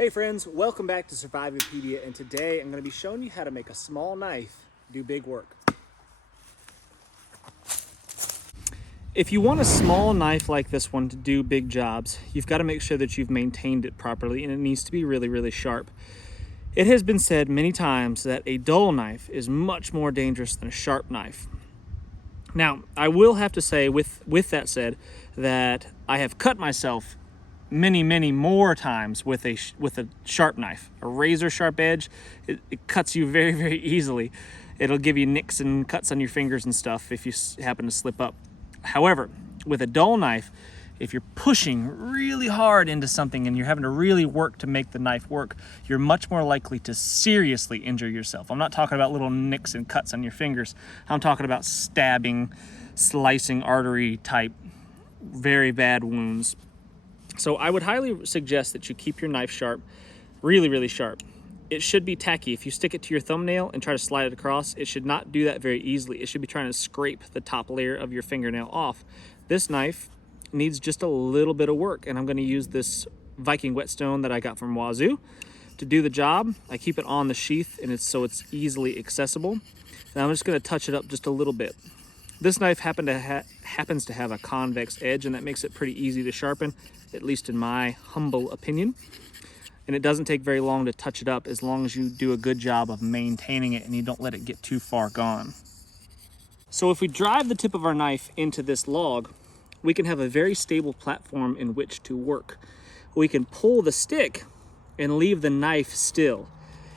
Hey friends, welcome back to Survivalpedia, and today I'm going to be showing you how to make a small knife do big work. If you want a small knife like this one to do big jobs, you've got to make sure that you've maintained it properly, and it needs to be really sharp. It has been said many times that a dull knife is much more dangerous than a sharp knife. Now, I will have to say with that said that I have cut myself many more times with a sharp knife. A razor sharp edge, it cuts you very easily. It'll give you nicks and cuts on your fingers and stuff if you happen to slip up. However, with a dull knife, if you're pushing really hard into something and you're having to really work to make the knife work, you're much more likely to seriously injure yourself. I'm not talking about little nicks and cuts on your fingers. I'm talking about stabbing, slicing artery type, very bad wounds. So I would highly suggest that you keep your knife sharp, really sharp. It should be tacky. If you stick it to your thumbnail and try to slide it across, it should not do that very easily. It should be trying to scrape the top layer of your fingernail off. This knife needs just a little bit of work, and I'm going to use this Viking whetstone that I got from Wazoo to do the job. I keep it on the sheath, and so it's easily accessible. Now I'm just going to touch it up just a little bit. This knife happens to have a convex edge, and that makes it pretty easy to sharpen, at least in my humble opinion. And it doesn't take very long to touch it up as long as you do a good job of maintaining it and you don't let it get too far gone. So if we drive the tip of our knife into this log, we can have a very stable platform in which to work. We can pull the stick and leave the knife still.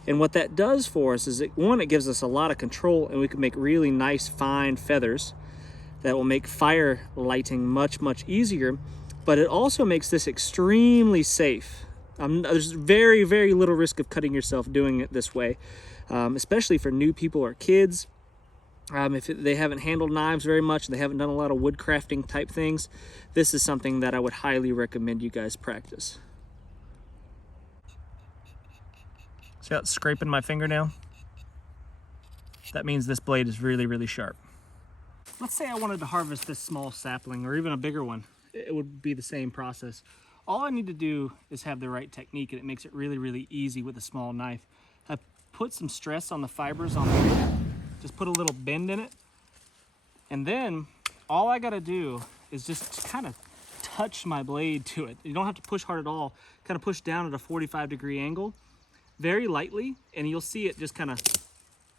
And what that does for us is, it gives us a lot of control, and we can make really nice fine feathers that will make fire lighting much easier. But it also makes this extremely safe. There's very little risk of cutting yourself doing it this way, especially for new people or kids. If they haven't handled knives very much, they haven't done a lot of wood crafting type things, this is something that I would highly recommend you guys practice. See how it's scraping my fingernail? That means this blade is really sharp. Let's say I wanted to harvest this small sapling or even a bigger one. It would be the same process. All I need to do is have the right technique, and it makes it really easy with a small knife. I put some stress on the fibers on the blade, just put a little bend in it, and then all I gotta do is just kind of touch my blade to it. You don't have to push hard at all. Kind of push down at a 45-degree angle, very lightly, and you'll see it just kind of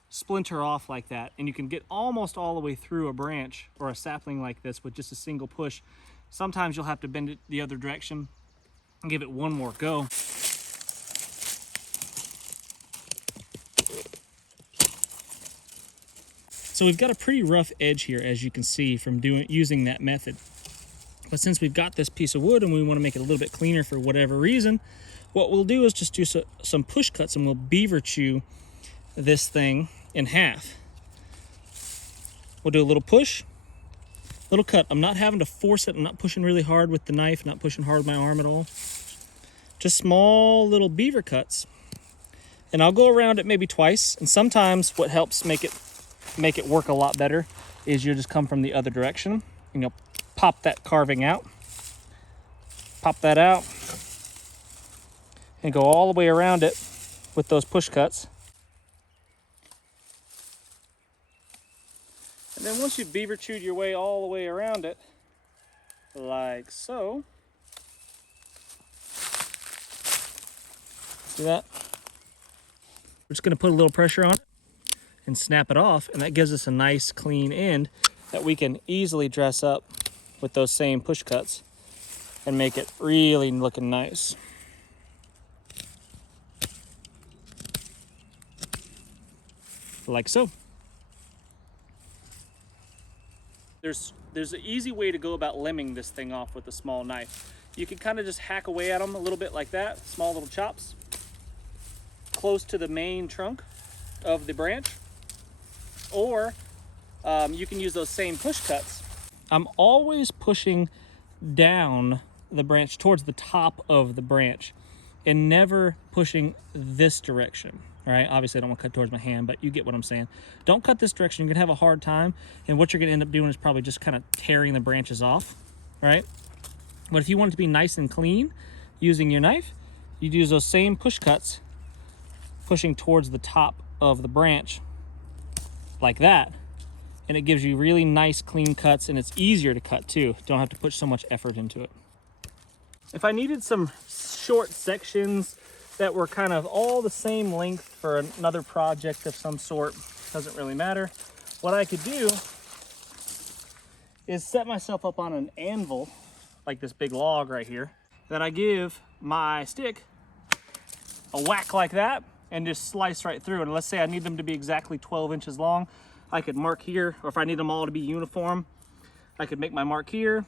splinter off like that. And you can get almost all the way through a branch or a sapling like this with just a single push. Sometimes you'll have to bend it the other direction and give it one more go. So we've got a pretty rough edge here, as you can see from using that method. But since we've got this piece of wood and we want to make it a little bit cleaner for whatever reason, what we'll do is just do some push cuts, and we'll beaver chew this thing in half. We'll do a little push, little cut. I'm not having to force it. I'm not pushing really hard with the knife, not pushing hard with my arm at all. Just small little beaver cuts. And I'll go around it maybe twice. And sometimes what helps make it work a lot better is you just come from the other direction and you'll pop that carving out. Pop that out. And go all the way around it with those push cuts. And then once you've beaver chewed your way all the way around it, like so. See that? We're just gonna put a little pressure on it and snap it off, and that gives us a nice clean end that we can easily dress up with those same push cuts and make it really looking nice. Like so. There's an easy way to go about limbing this thing off with a small knife. You can kind of just hack away at them a little bit like that, small little chops, close to the main trunk of the branch, or you can use those same push cuts. I'm always pushing down the branch towards the top of the branch and never pushing this direction. All right, obviously I don't want to cut towards my hand, but you get what I'm saying. Don't cut this direction. You're gonna have a hard time, and what you're gonna end up doing is probably just kind of tearing the branches off, all right? But if you want it to be nice and clean using your knife, you'd use those same push cuts, pushing towards the top of the branch like that, and it gives you really nice clean cuts, and it's easier to cut too. Don't have to put so much effort into it. If I needed some short sections that were kind of all the same length for another project of some sort, doesn't really matter, what I could do is set myself up on an anvil, like this big log right here, that I give my stick a whack like that and just slice right through. And let's say I need them to be exactly 12 inches long, I could mark here, or if I need them all to be uniform, I could make my mark here,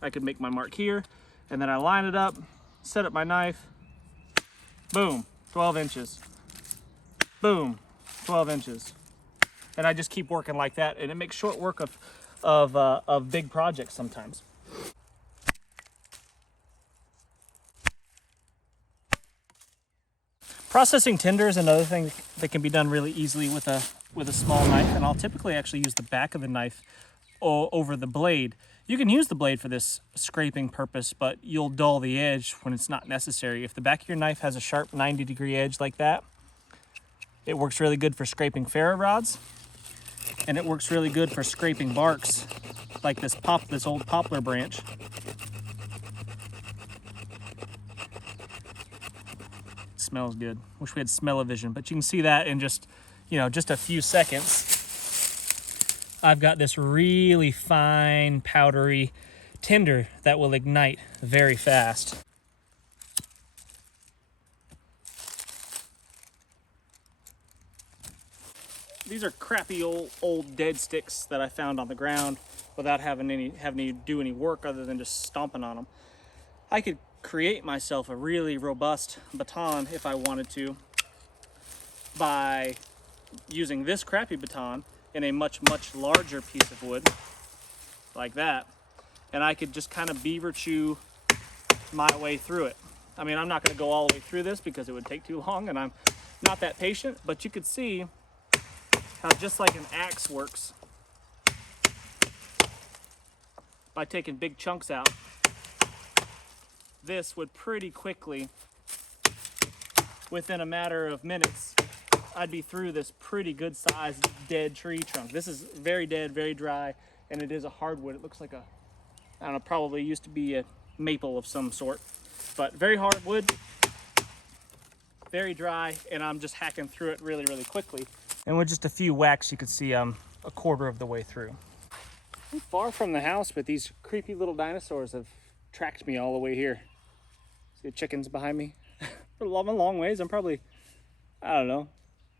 I could make my mark here, and then I line it up, set up my knife, boom, 12 inches, boom, 12 inches. And I just keep working like that, and it makes short work of big projects sometimes. Processing tinder is another thing that can be done really easily with a small knife, and I'll typically actually use the back of the knife over the blade. You can use the blade for this scraping purpose, but you'll dull the edge when it's not necessary. If the back of your knife has a sharp 90-degree edge like that, it works really good for scraping ferro rods, and it works really good for scraping barks like this old poplar branch. It smells good. Wish we had smell-o-vision, but you can see that in just a few seconds. I've got this really fine, powdery tinder that will ignite very fast. These are crappy old dead sticks that I found on the ground without having to do any work other than just stomping on them. I could create myself a really robust baton if I wanted to by using this crappy baton in a much larger piece of wood like that, and I could just kind of beaver chew my way through it. I mean, I'm not going to go all the way through this because it would take too long, and I'm not that patient, but you could see how just like an axe works by taking big chunks out. This would pretty quickly, within a matter of minutes, I'd be through this pretty good sized dead tree trunk. This is very dead, very dry, and it is a hardwood. It looks like I don't know, probably used to be a maple of some sort, but very hardwood, very dry, and I'm just hacking through it really quickly. And with just a few whacks, you could see I'm a quarter of the way through. I'm far from the house, but these creepy little dinosaurs have tracked me all the way here. See the chickens behind me? They're a long ways. I'm probably, I don't know,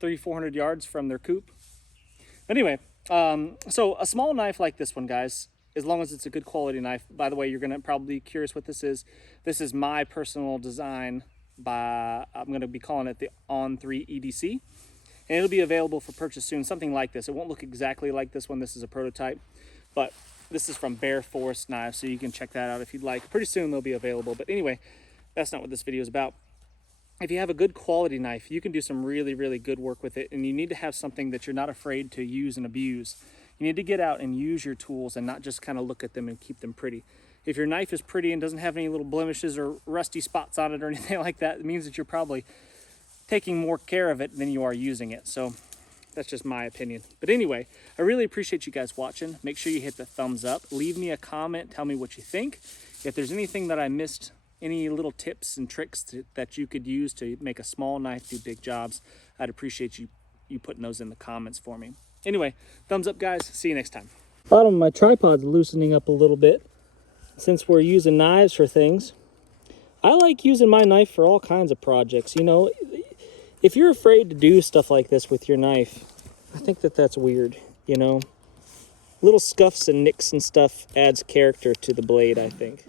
300-400 yards from their coop. Anyway, so a small knife like this one, guys, as long as it's a good quality knife. By the way, you're gonna probably be curious what this is. This is my personal design by, I'm gonna be calling it the On3 EDC. And it'll be available for purchase soon, something like this. It won't look exactly like this one. This is a prototype, but this is from Bear Forest Knives, so you can check that out if you'd like. Pretty soon they'll be available, but anyway, that's not what this video is about. If you have a good quality knife, you can do some really good work with it, and you need to have something that you're not afraid to use and abuse. You need to get out and use your tools and not just kind of look at them and keep them pretty. If your knife is pretty and doesn't have any little blemishes or rusty spots on it or anything like that, it means that you're probably taking more care of it than you are using it. So that's just my opinion. But anyway, I really appreciate you guys watching. Make sure you hit the thumbs up. Leave me a comment. Tell me what you think. If there's anything that I missed, any little tips and tricks that you could use to make a small knife do big jobs, I'd appreciate you putting those in the comments for me. Anyway, thumbs up, guys. See you next time. Bottom of my tripod's loosening up a little bit since we're using knives for things. I like using my knife for all kinds of projects. You know, if you're afraid to do stuff like this with your knife, I think that's weird, you know. Little scuffs and nicks and stuff adds character to the blade, I think.